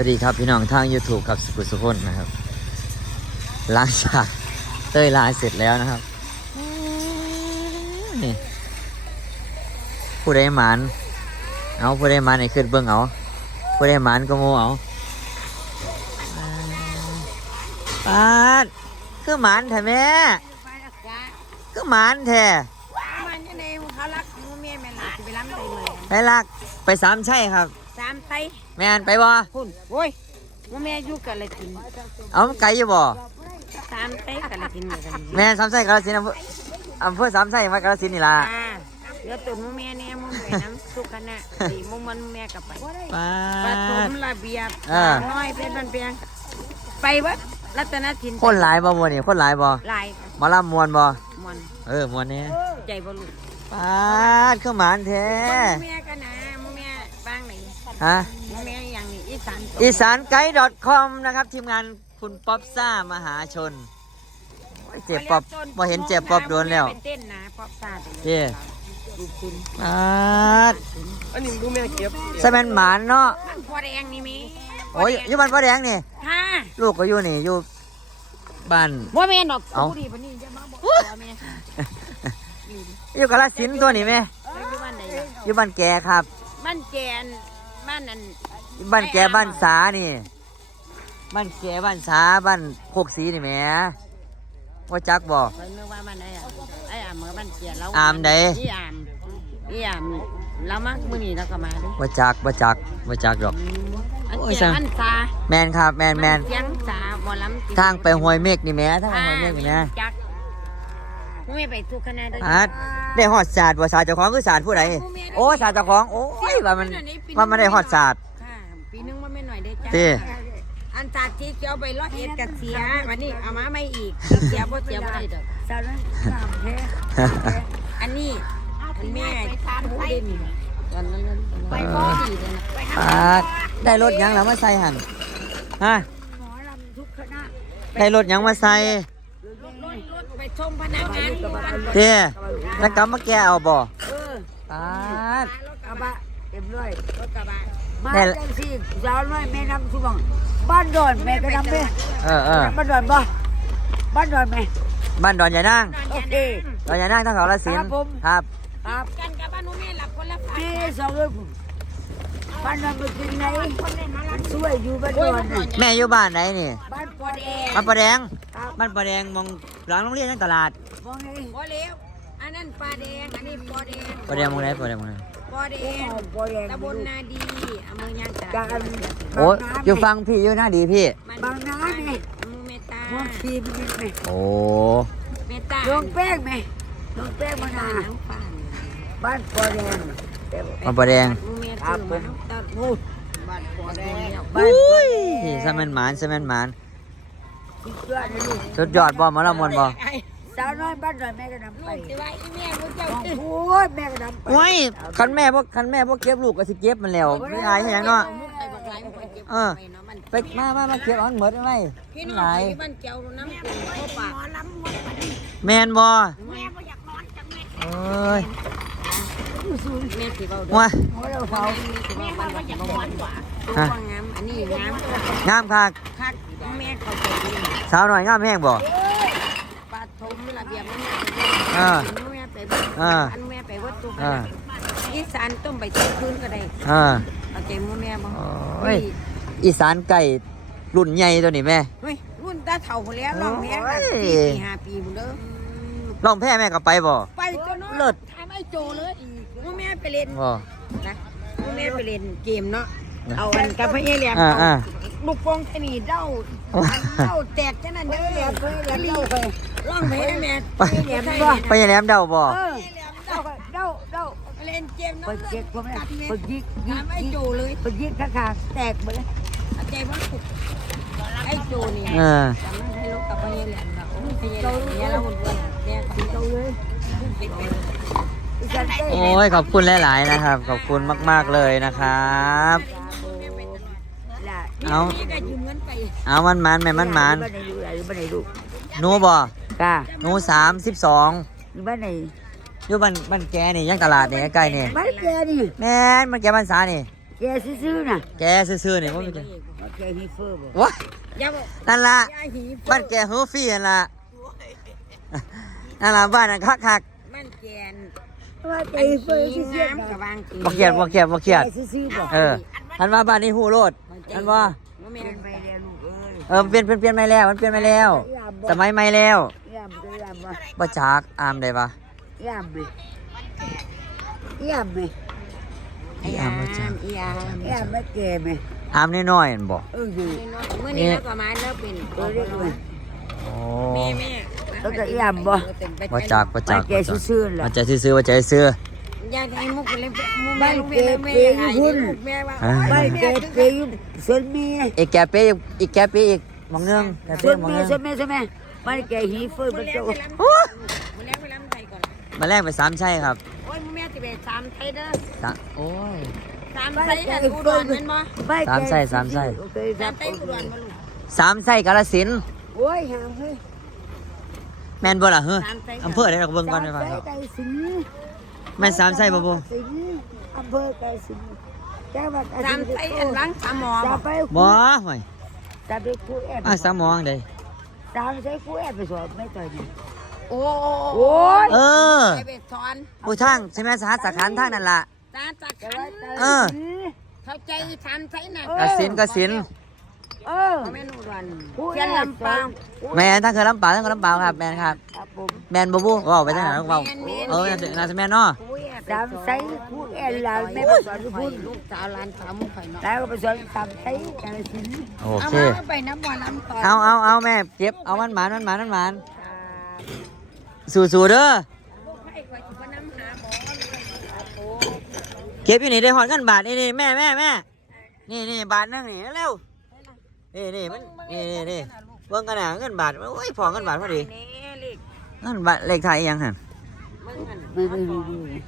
วัสดีครับพี่น้องทาง YouTube ครับสุขุสุขนนะครับล้างจากเต้ยลาเสร็จแล้วนะครับนี่ผู้ใดหมานเอาผู้ใดหมานให้ขึ้นเบิ้งเอาผู้ใดหมานก็โมเอาปาดคือหมานแท้แม่ไปรักษาคือหมานแท้มันยังไงเขารักมูเมียแม่หลานไปล้ำไปเลยไปลักไปสามใช่ครับสามไตแม่นไปบ่พุ่นโอ้ยมูเมียอยู่กันเลยกินเอามันไกลอยู่บ่สามไตกันเลยกินเหมือนกันแม่นสามใช่กาฬสินธุ์อำเภออำเภอสามใช่มากาฬสินธุ์นี่ล่ะอ่าเหลือตุนมูเมียเนี่ยมูไปน้ำสุกกันนะสีมูมันมูเมียกลับไปปาปฐด มระเบียบอ่า น้อยเป็นบันเปียงไปวัดรัตนทินคนหลายบ่มวนนี่คนหลายบ่ลายหมาล่ำมวนบ่มวนเออมวนนี่ใจบรุษปาดคือหมานแท้มูเมียกันนะมูเมียบ้างไหน ฮะมูเมียอย่างนี้อีสานอีสานไกด์ .com นะครับ ทีมงานคุณป๊อปซ่ามหาชนโอ้ยเจ็บป๊อปบ่เห็นเจ็บป๊อปโดนแล้วเป็นเต้นนะป๊อปซาเป็นเจ้ลูกคุณปาดอันนี้ดูแม่เก็บสแมนหมานเนาะมันพอแดงนี่มีโอ้ยอยู่บ้านป้าแดงนี่ค่ะลูกก็อยู่นี่อยู่บ้านว่าแม่นดอกเอ้าผู้ดีปานนี้จะมาบอกว่าแม่อยู่กาฬสินธุ์ตัวนี้แม่แล้วอยู่บ้านไหนล่ะอยู่บ้านแกครับบ้านแกน บ้านนั้นบ้านแกบ้านสานี่ บ้านแกบ้านสาบ้านโคกสีนี่แหม่ว่าจักบ่เคยเมื่อว่าบ้านไหนอะไอ้อามเมื่อบ้านแกเราอามใดอีอามอีอามเรามามื้อนี้เราก็มาเดิว่าจักว่าจักว่าจักดอกอันโอ้ยแกสั่งอันซาแมนครับแมนแมนเสียงสาหมอลำกินทางไปห้วยเมฆนี่แหม่ทางไปอ่าห้วยเมฆนี่แหม่จักไม่ไปทุกคณะเด้ออาได้ฮอดศาสตร์ว่าศาสตร์เจ้าของคือศาสตร์ผู้ใดโอ้ศาสตร์เจ้าของโอ้ย ว่ามันว่ามันได้ฮอดศาสตร์ค่ะปีนึงว่าไม่หน่อยได้จ้าติอันตาที่เกี่ยวไปร้อยเอ็ดกับเสียวันนี้เอามาไม่อีกเสียบ่เสียบ่ได้ดอกสาวนั้นสามแท้อันนี้อันแม่ผู้เด่นตอนนั้นไปพ่อดีเลยนะไปปาดได้รถหยังแล้วมาใส่หั่นฮะหมอลำทุกคณะได้รถหยังมาใส่รถรถไปชมพนักงานเด้แล้วกลับมาแกเอาบ่เออปาดรถกระบะ เต็มเลยรถกระบะบ้านจังสี่สาวน้อยแม่น้ำสุบังบ้านดอนแม่ก็น้ำแม่เออเออบ้านดอนบ่บ้านดอนแม่บ้านดอนยายนางโอเคดอนยายนางทั้งสองละสินครับผมครับครับกันกับบ้านนู้นแม่หลับคนละฝั่งนี่สองเลยผมบ้านดอนเป็นยังไงมันช่วยอยู่บ้านดอนน่ะแม่อยู่บ้านไหนนี่บ้านปอดแอบ้านปลาแดงบ้านปลาแดงมองหลังโรงเรียนทั้งตลาดมองไงบ่เลี้ยวอันนั้นปลาแดงอันนี้ปอแดงปลาแดงมองไหนปลาแดงมองไหน ปอแดงปอดแอตำบลนาดีอำเภอยางตกาลาดรโอ้ยอยู่ฟังพี่อยู่หน้าดีพี่ บางน้าแม่มูเมตามองทีมันนี่แม่โอ้เมตาลงแป้งแม่ลงแป้งมานาน้ำปานบ้านปอดแดงแต่บ้านปลาแดงมูเมตามาตัดพูดบ้านปอแดงบ้านอุ้ยสแมนหมานสแมนหมานที่เชื่อนะลูกสุดยอดบ่หมาละมวนบ่ สาวน้อยบ้านดอนแม่ก็น้ำไปลูกสิว่าอีแม่ลูกเจ้าโอ้ตึ้งโหแม่ก็น้ำไปโอ้ยคันแม่บ่คันแม่บ่เก็บลูกก็สิเก็บมันแล้วไม่อายให้หยังเนาะไปบักหลายมันไปเก็บเออ ไปเนาะมันไปมามามาเก็บเอันหมดไว้พี่มันน้องหลายที่บ้านเจ้าน้ำตึ้งเข้าปากแม่นบ่แม่บ่อยากนอนจังแม่เอ้ยแม่สิเว้าว่าโอ้เราเฝ้าแม่ว่าบ่อยากนอนกว่าตัวงามอันนี้งามค่ะงามคักคักแม่เขาใจดีสาวหน่อยงามแห้งบ่ ปาทมระเบียบมัน เออแม่ไปเบิ่งอ่าอันแม่ไปวัดตุกอ่า อีสานต้มใบเตยคืนก็ได้เออเอาใจหมูแม่บ่โอ้ยอีสานไก่รุ่นใหญ่ตัวนี้แม่ เฮ้ยรุ่นตาเฒ่าพุ่นแล้วร้องแม่โอ้ย สี่ปีห้าปีพุ่นเด้อร้องแพ้แม่ก็ไปบ่ ไปตัวน้อยเลิศ ทำไอ้โจเลยหมูแม่ไปเล่น บ่ นะหมูแม่ไปเล่นเกมเนาะเอาอันกับพญาแหลมอ่าเอาอ่าลูกโป่งแค่นี้เด้าเด้าแตกจังนั้นเด้อแหลมเคยแหลมเด้าเคย ร้องเพลงให้แม่ไปแหลมไปยังแหลมเดาบ่เออเด้าเด้าเด้าเล่นเกมเปิเนาะดเจ็บผมนะเปิดยิกยิถากมไอ้ยิกโจเลยเปิดยิกข้างๆแตกหมดเลยเอาใจว่าถูกไอ้โจนี่เออจำมันให้ลูกกับพญาแหลมเนาะโอ้พญาแหลมเนี่ยเราคนเดียวแม่กับเจ้าเลยเป็นเป็นอีจันเต้โอ้ยขอบคุณหลาย ๆ นะครับ ขอบคุณมาก ๆ เลยนะครับล่ะ เอา นี่ก็ยืมเงินไปเอามันมันแม่มันมันบ้านไหนดูอะไรบ้านไหนดูหนูบ่กาหนูสามสิบสองบ้านไหนอยู่บ้านบ้านแกนี่ยังตลาดนี่ใกล้ๆนี่บ้านแกนี่แม่นมันแกบ้านสานี่ แกซื่อๆน่ะแกซื่อๆนี่ว่าเป็นจังว่าแกฮีเฟอร์บ่ว้าอย่าบอกนั่นละอย่าหีบบ้านแกเฮอฟี่นั่นละนั่นละบ้านนั่นคักคักมันแกนว่าแกไอ้ฮีเฟอขี้ร์ซื่องามๆกัน่ะบวางตีๆบ่เกลียดบ่เกลียดบ่เกลียดแกซื่อๆบ่เอออันว่าบ้านนี้ฮู้โลด อันว่าบ่แม่เป็นนไปแล้วลูกเอ้ยเออเปลี่ยนเปลี่ยนเปลี่ยนไม่แล้ว มันเปลี่ยนไม่แล้ว สมัยใหม่แล้วยามก็ยามบ่บ่จักอามได้ปะยามบ่ยามบ่ไอ้อามบ่จักอีอามยามบ่แกไหมอามน้อยๆนั่นบ่เอออยู่มื้อนี้แล้วก็มาแล้วเป็นเออเรียกว่าโอ้แม่แม่แล้วก็ยามบ่บ่จักบ่ว่าจักแกซื่อๆล่ะมันใจซื่อๆว่าใจซื่ออ ยากให้มุกเล่นมุกบ้าแม่นลูกเกแม่เกแม่อยู่หุ่นลูกแม่ว่าอ่าบ้านแกเกอยู่สวนเมียอีกแกเป้อีกแกเป้อีกหมองหนึงแกสเป้วนหมองเมีหยนึงสวนเมียสวนเมียบ้านแกฮีเฟอร์มื้มัอนแรโตกไปลำมื้อแรกไปลำไทยก่อนมาแรกไปสามใช่ครับโอ้ยมื้อแม่สิไปสามไทยเด้อสามโอ้ยสามไทยอันอุดรแม่นบ่สามไส้สามไส้โอเคคสารัมบไทยอุดรบ่ลูกสามไส้กาฬสินธุ์โอ้ยหามเฮ้ยแม่นบ่ล่ะเฮ้อสามไทยอำเภออะไรเราเบิ่งก่อนได้ป่ะสามไส้ไก่สิง แม่นสามไส้บ่บ่สิงอำเภอไก่สิงจังหวัดสามไทยอันล้างสามหมอจะบ่ไปบ่ห่วยจะไปคูแอบมาสามหมองเด้สามไส้คูแอบไปสอบไม่ต่อยนี่โอ้โอ้ยเออไปไปสอนผู้ทางใช่ไหมสหัสสาขาทางนั่นล่ะ ตาจักจะขัว่านจะเออเข้าใจสามไทยน่ะกสินกสินเออแม่นอุดรคูเชีแอยนบลำปางแม่นทั้งเคยลำปางทั้งเคยลำปางครับแม่นครับ ครับผมแม่นบ่บูเว้าไปทางไหนเว้าเออน่าจะแม่นเนาะคุยแอบไป สามสอนไส้คูแอบลาวแม่ไปสอนที่พุ่นลูกสาวหลานสาวมุกข่อยเนาะแล้วก็ไปสอนสามไส้กาลสินธุ์โอเอาเค มาไปน้ำบ่อน้ำต่อเอาเอาเอาแม่เก็บเอามันหมานมันหมานมันหมานสู้ๆเด้อลูกให้ข่อยสิมาน้ำหาหมอเลยโอ้เก็บอยู่นี่ได้หอดเงินบาทนี่นี่แม่แม่แม่นี่นี่บาทนึงนี่เร็วนี่นี่มันนี่นี่นี่เบิ่งกันนะเงินบาทโอ้ยพอเงินบาทพอดีเน่เล็กเงินบาทเลขไทยอีหยังหั่นมึงหันไม่ไม่ไม่ไม่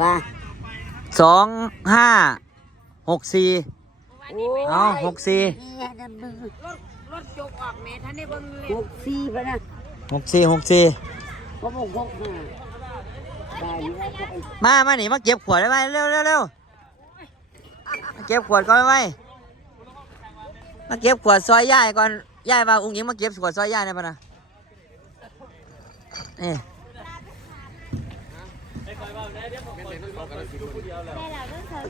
ว่าสองห้าหกสี่โอ้ยเอาหกสี่นี่นั่นมึงรถรถจกออกแม่ท่านได้เบิ่งเลยหกสี่ปะนะหกสี่หกสี่ก็บอกหกห้าได้อยู่แล้วก็ไอ้มามานี่มาเก็บขวดได้ไหมเร็วเร็วเร็วมาเก็บขวดก่อนได้ไหมมาเก็บขวดซอยย่ายก่อนย่ายว่าอุ้งยิงมาเก็บขวดซอยย่ายได้ปะนะนี่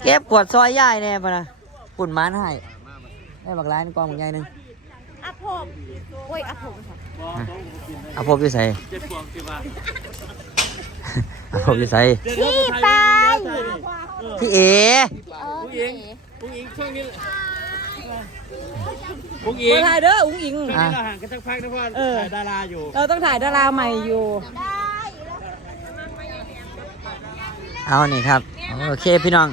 เก็บขวดซอยย่ายแน่ปะนะปุ่นหมานให้ได้บักร้ายในกองบักใหญ่หนึ่งอะผมโอ้ยอะผมเอาพบอยู่ใส่เอาพบอยู่ใส่พี่ไปพี่เอผู้หญิงผู้หญิงช่วงนี้ผู้หญิงถ่ายเด้ออุ้งอิงช่วงนี้เราห่างกันสักพักนะเพราะว่าถ่ายดาราอยู่ เราต้องถ่ายดาราใหม่อยู่ เอานี่ครับ โอเคพี่น้อง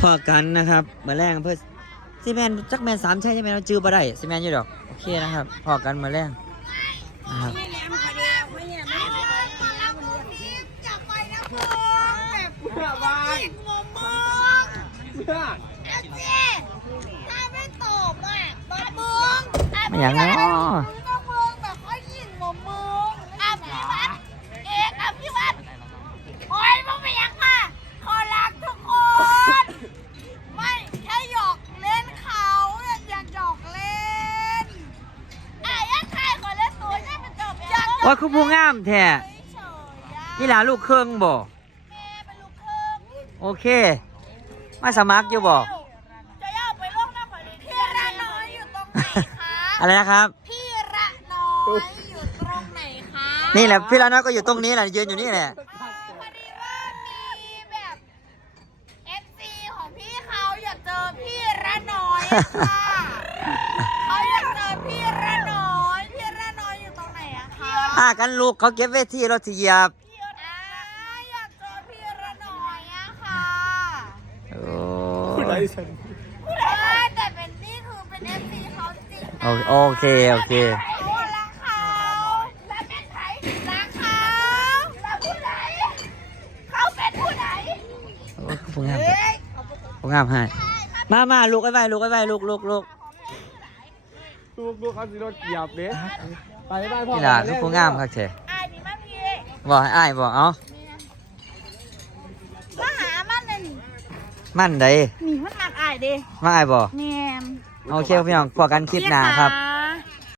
พอกันนะครับมาแรงเพื่อซีแมนจักแมนสามใช่ใช่ไหมเราจื้อบ่ได้ซีแมนอยู่ดอก โอเคนะครับ พอกันมาแรงนะครับไม่แหลมคดี ยังว่าคือผู้งามแท้เฉยๆอะนี่หลาลูกเครื่องบ่แม่เป็นลูกครึ่งโอเค มาสมัครอยู่บ่จะย่าไปโลกหน้าขอดีพี่ระน้อยอยู่ตรงไหนคะอะไรนะครับ พี่ระน้อยอยู่ตรงไหนคะนี่แหละพี่ลาน้อยก็อยู่ตรงนี้แหละยืนอยู่นี่แหละเออพอดีว่ามีแบบ FC ของพี่เขาอยากเจอพี่ระน้อยอะค่ะเขาอยากเจอพี่ระน้อยพี่ระน้อยอยู่ตรงไหนอะ คะอ่ากันลูกเขาเก็บเวทีรถสิเหยียบพี่อ่าอยากเจอพี่ระน้อยอะค่ะโอ้ไรยฉันเออแต่เป็นนี่คือเป็น FC เขาจริงนะโอโอเคโอเค เขารักเขาและแม่ไทยรักเขาแล้วผู้ใดเขาเป็นผู้ใดโอ้ยผู้งามผู้งามให้มามาลูกไว้ไว้ลูกไว้ไว้ลูกลูกลูก ลูกลูกเขาสิรถเหยียบเด้ไปบ้านพ่อนี่ล่ะคือผู้งามครับเชอายนี่มาพี่บอกให้อ้ายบอกเอามาหามั่นใดนี่มันมักอายเด้มาไอ้ายบ่แม่นโอเคพี่น้องพอกันคลิปหน้าครับเสีย